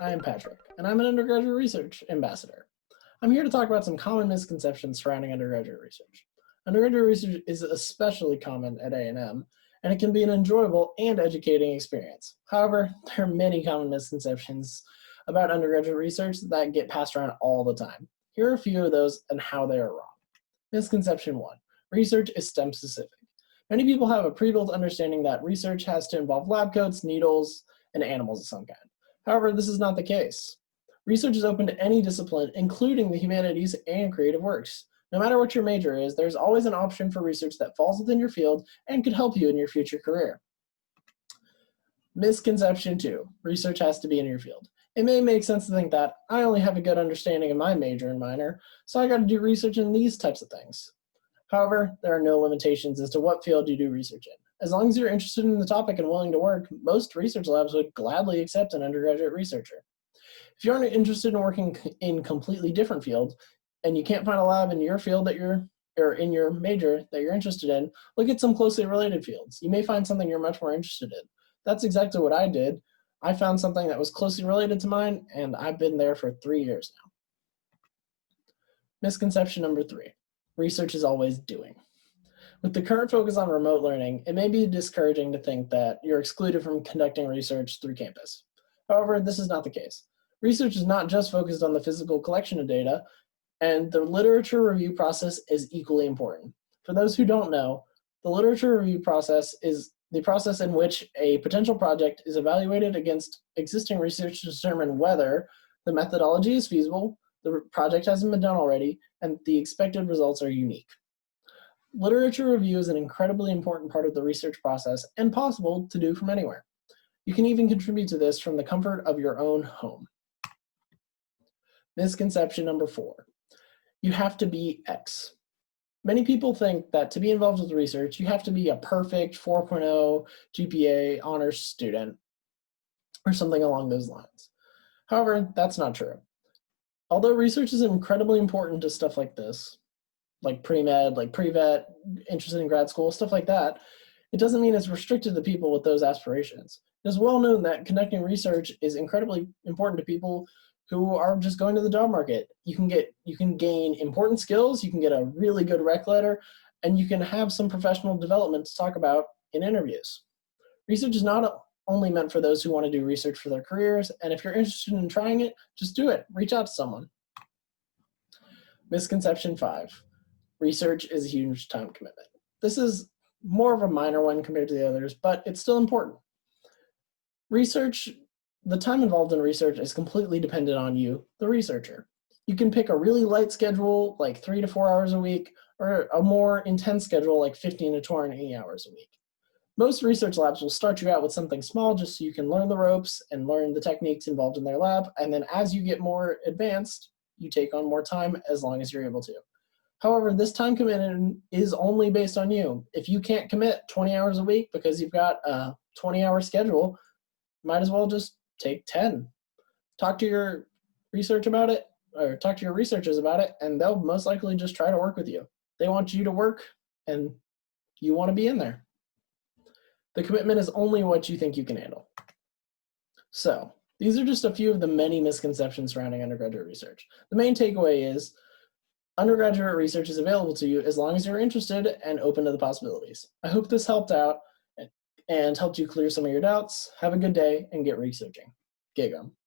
I am Patrick, and I'm an undergraduate research ambassador. I'm here to talk about some common misconceptions surrounding undergraduate research. Undergraduate research is especially common at A&M, and it can be an enjoyable and educating experience. However, there are many common misconceptions about undergraduate research that get passed around all the time. Here are a few of those and how they are wrong. Misconception 1. Research is STEM specific. Many people have a pre-built understanding that research has to involve lab coats, needles, and animals of some kind. However, this is not the case. Research is open to any discipline, including the humanities and creative works. No matter what your major is, there's always an option for research that falls within your field and could help you in your future career. Misconception 2. Research has to be in your field. It may make sense to think that I only have a good understanding of my major and minor, so I got to do research in these types of things. However, there are no limitations as to what field you do research in. As long as you're interested in the topic and willing to work, most research labs would gladly accept an undergraduate researcher. If you aren't interested in working in completely different fields and you can't find a lab in your field or in your major that you're interested in, look at some closely related fields. You may find something you're much more interested in. That's exactly what I did. I found something that was closely related to mine, and I've been there for 3 years now. Misconception number 3. Research is always doing. With the current focus on remote learning, it may be discouraging to think that you're excluded from conducting research through campus. However, this is not the case. Research is not just focused on the physical collection of data, and the literature review process is equally important. For those who don't know, the literature review process is the process in which a potential project is evaluated against existing research to determine whether the methodology is feasible, the project hasn't been done already, and the expected results are unique. Literature review is an incredibly important part of the research process and possible to do from anywhere. You can even contribute to this from the comfort of your own home. Misconception number 4. You have to be X. Many people think that to be involved with research, you have to be a perfect 4.0 GPA honors student or something along those lines. However, that's not true. Although research is incredibly important to stuff like this, like pre-med, like pre-vet, interested in grad school, stuff like that, it doesn't mean it's restricted to people with those aspirations. It is well known that conducting research is incredibly important to people who are just going to the job market. You can gain important skills, you can get a really good rec letter, and you can have some professional development to talk about in interviews. Research is not only meant for those who want to do research for their careers, and if you're interested in trying it, just do it. Reach out to someone. Misconception 5. Research is a huge time commitment. This is more of a minor one compared to the others, but it's still important. The time involved in research is completely dependent on you, the researcher. You can pick a really light schedule, like 3 to 4 hours a week, or a more intense schedule, like 15 to 20 hours a week. Most research labs will start you out with something small just so you can learn the ropes and learn the techniques involved in their lab, and then as you get more advanced, you take on more time as long as you're able to. However, this time commitment is only based on you. If you can't commit 20 hours a week because you've got a 20-hour schedule, might as well just take 10. Talk to your researchers about it, and they'll most likely just try to work with you. They want you to work, and you want to be in there. The commitment is only what you think you can handle. So, these are just a few of the many misconceptions surrounding undergraduate research. The main takeaway is undergraduate research is available to you as long as you're interested and open to the possibilities. I hope this helped out and helped you clear some of your doubts. Have a good day and get researching. Gig 'em.